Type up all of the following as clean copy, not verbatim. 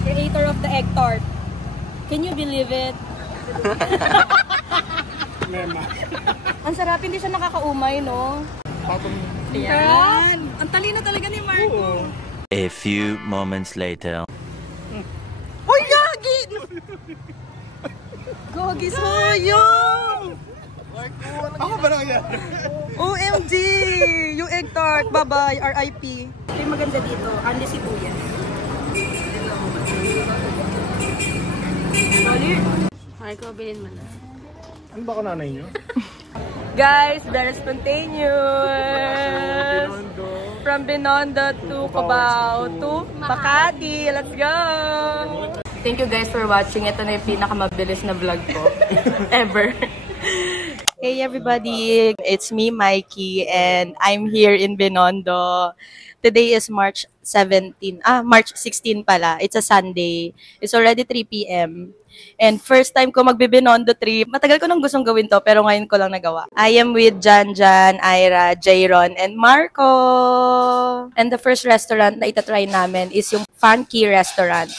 Creator of the egg tart. Can you believe it? Ang sarap, hindi siya nakakaumay, no? Yan! Ang talino talaga ni Marco. A few moments later. Uy, gagi! Gagi, sayang! Ako ba na yan? OMG! Yung egg tart, bye-bye, RIP. Ito yung maganda dito, Andy Sibuyas. Marco, bilhin mo na. Ano ba ako nanay nyo? Guys, very spontaneous! From Binondo to Cubao to Makati. Let's go! Thank you guys for watching. Ito na yung pinakamabilis na vlog ko ever. Hey everybody! It's me, Mikey, and I'm here in Binondo. Today is March 16 pala. It's a Sunday. It's already 3 p.m. And first time ko magbe-Binondo trip. Matagal ko nang gustong gawin to, pero ngayon ko lang nagawa. I am with Janjan, Ira, Jayron, and Marco. And the first restaurant na itatry namin is yung Funky Restaurant.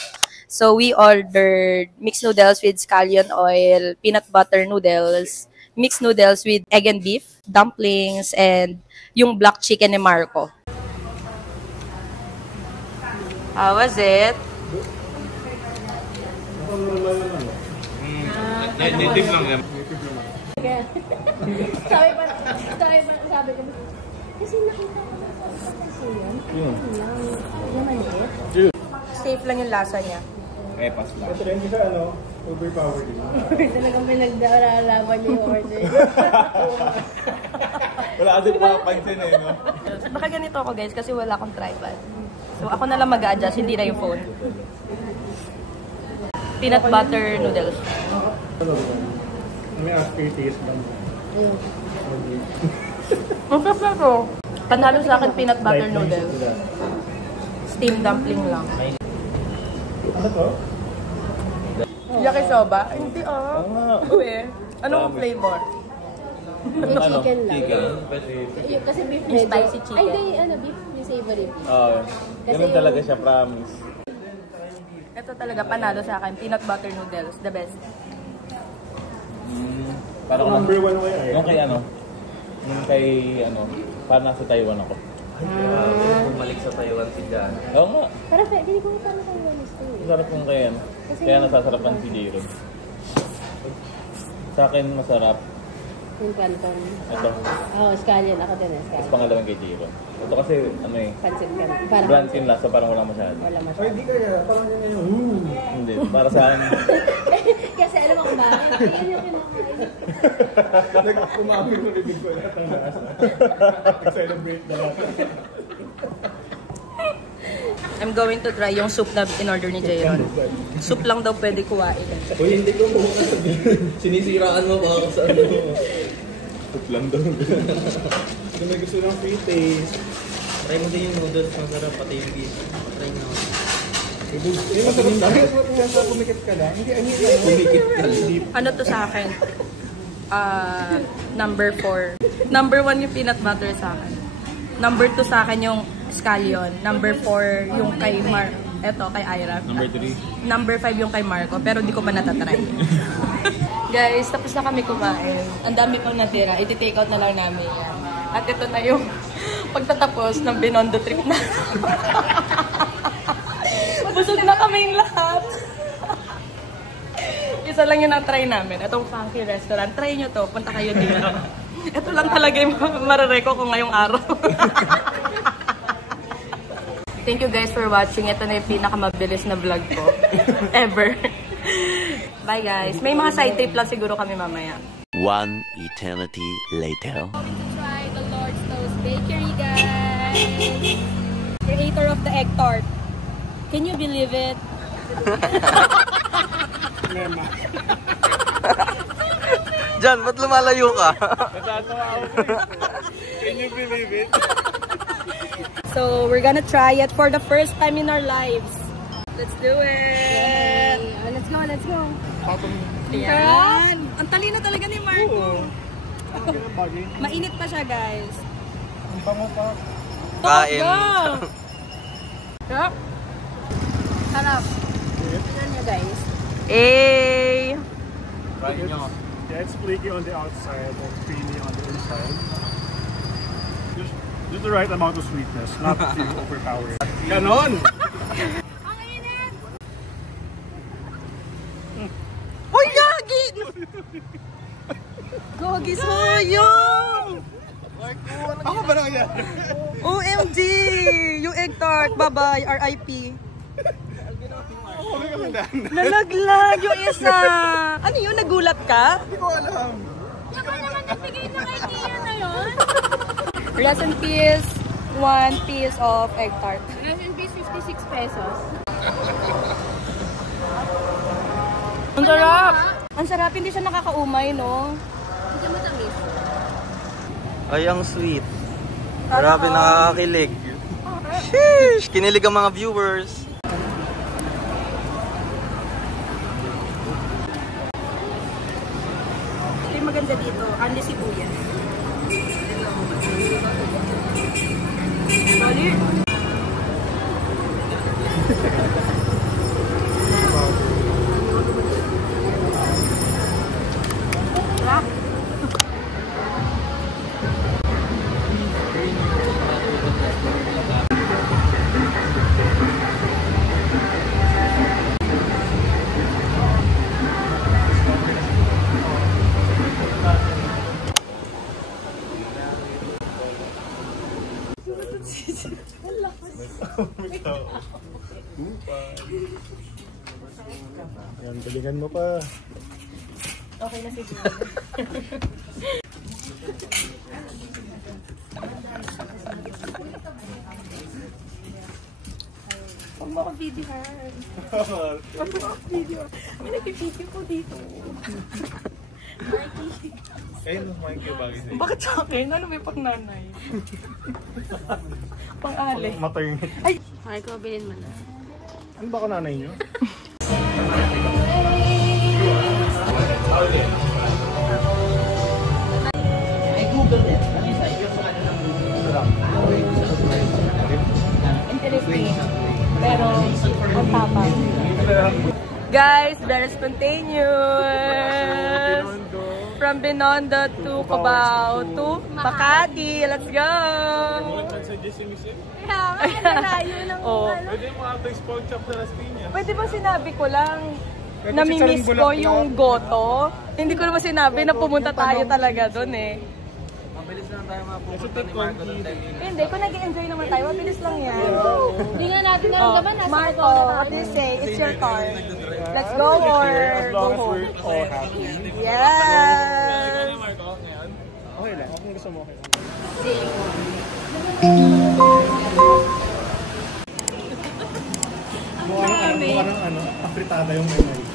So we ordered mixed noodles with scallion oil, peanut butter noodles, mixed noodles with egg and beef, dumplings, and yung black chicken ni Marco. How was it? Native lang yan. Sabi ko, kasi nakita ko sa kasi yun. Yung maliit. Safe lang yung lasa niya. Eh, pas lang. Ito rin siya, overpowered yun. Talagang may nagdalaban yung order. Wala kasi makapansin eh, no? Baka ganito ako guys, kasi wala akong tripod. So ako na lang mag-a-adjust, hindi na yung phone. Peanut butter noodles. May aftertaste lang. Masarap. Panalo sa akin peanut butter noodles. Steamed dumpling lang. Ano to? Yakisoba? Hindi Uy, anong flavor? Yung chicken lang. Kasi beef Yung spicy chicken. Ay, hindi, beef. Yung savory beef. Oo. Ganun talaga siya, promise. Ito talaga panalo sa akin. Peanut butter noodles. The best. Parang number 1 ko yan eh. Yung kay parang nasa Taiwan ako. Bumalik sa Taiwan si Jan. Oo nga. Parang, hindi ko parang Taiwanese to eh. Masarap kung kaya. Kaya nasasarapan si Jiro. Sa akin masarap. Yung canton. Ito. Scallion. Ako din eh, Tapos scallion. pangalawang kay Jiro. Ito kasi Pancit ka. Parang bland yung lasa, parang wala masyado. wala masyado. Hindi kaya, parang yun yun. Hindi, para sa akin. Kasi alam mo kung bakit. Yun yung kinakain. Nag-umami ko rin ko lahat ng lasa. Nag-celebrate na lahat. I'm going to try yung soup na in-order ni Jayron. Soup lang daw pwede kuwain. Uy, hindi ko mo sinisiraan mo baka sa ano. Cook lang daw. Kung may gusto ng free taste. Try mo din yung noodles, masarap pati yung beef. Try mo. Yung masarap lang. Kaya pumikit ka lang. Hindi, Pumikit ka lang. Ano to sa akin? Number 4. Number 1 yung peanut butter sa akin. Number 2 sa akin yung scallion. Number 4 yung kay kay Ira. Number 3. Number 5 yung kay Marco, pero di ko pa natatry. Guys, tapos na kami kumain. Ang dami pang natira. I-take out na lang namin yan. At ito na yung pagtatapos ng Binondo trip na. Busog na kaming lahat. Isa lang yung na-try namin. Itong Funky Restaurant. Try nyo to. Punta kayo dito. Ito lang talaga yung marareko ko ngayong araw. Thank you guys for watching. Ito na yung pinakamabilis na vlog ko ever. Bye guys. May mga side trip lang siguro kami mamaya. One eternity later. Going to try the Lord's Toast Bakery, guys. Creator of the egg tart. Can you believe it? Jan, ba't lumalayo ka? Natatawa ako. Can you believe it? So, we're gonna try it for the first time in our lives. Let's do it! Let's go, let's go. Yan! Ang talino talaga ni Marco. Oo. Bagay. Mainit pa siya, guys. Ang pango pa. Kain. Go! guys. Hey! Try nyo. Yeah, it's flaky on the outside and creamy on the inside. Just the right amount of sweetness, not too overpowering. Ganon! Ang init! Uy, gagi! Gagi sayang! Ako ba naman yan? OMG! Yung egg tart, bye-bye, RIP. Nalaglag yung isa. Ano yun? Nagulat ka? Hindi ko alam. Ako naman nagbigay ng idea na yun. Resin piece, 1 piece of egg tart. Resin piece, 56 pesos. Ang sarap! Ang sarap, hindi siya nakakaumay, no? Hindi mo tamis. Ay, ang sweet. Grabe, nakakakilig. Sheesh! Kinilig ang mga viewers. Ito yung maganda dito, ani sibuyas. Solid! Yan, galingan mo pa. Okay na siguro. Huwag mo ako videohan. Huwag mo ako videohan. May nag-video ko dito. Ayun, Mike, yung bagay sa'yo. Bakit sa akin? Ano may pang-nanay? Pang-ale. Maternity. Ay! Okay, ko, bilhin mo na. Ano ba ka nanay nyo? Interesting. Pero, ang tapang. Guys, very spontaneous! From Binondo to Cubao to Makati. Let's go! Kaya nga, layo ng Oh. Pwede mo ato yung chop na Las Piñas. Pwede ba sinabi ko lang, namimiss ko yung goto? Hindi ko naman sinabi na pumunta tayo talaga doon eh. Mabilis lang tayo mapupunta ni Marco doon tayo. Hindi, kung nag-enjoy naman tayo, mabilis lang yan. Hindi nga natin naramdaman. Nasa Marco, motor na what do you say? It's your car. Let's go or As go long as home. we're all happy. Yes! Marco, ngayon? Okay lang. Kung gusto mo, okay lang. Mukha ng ano, apritada yung ML.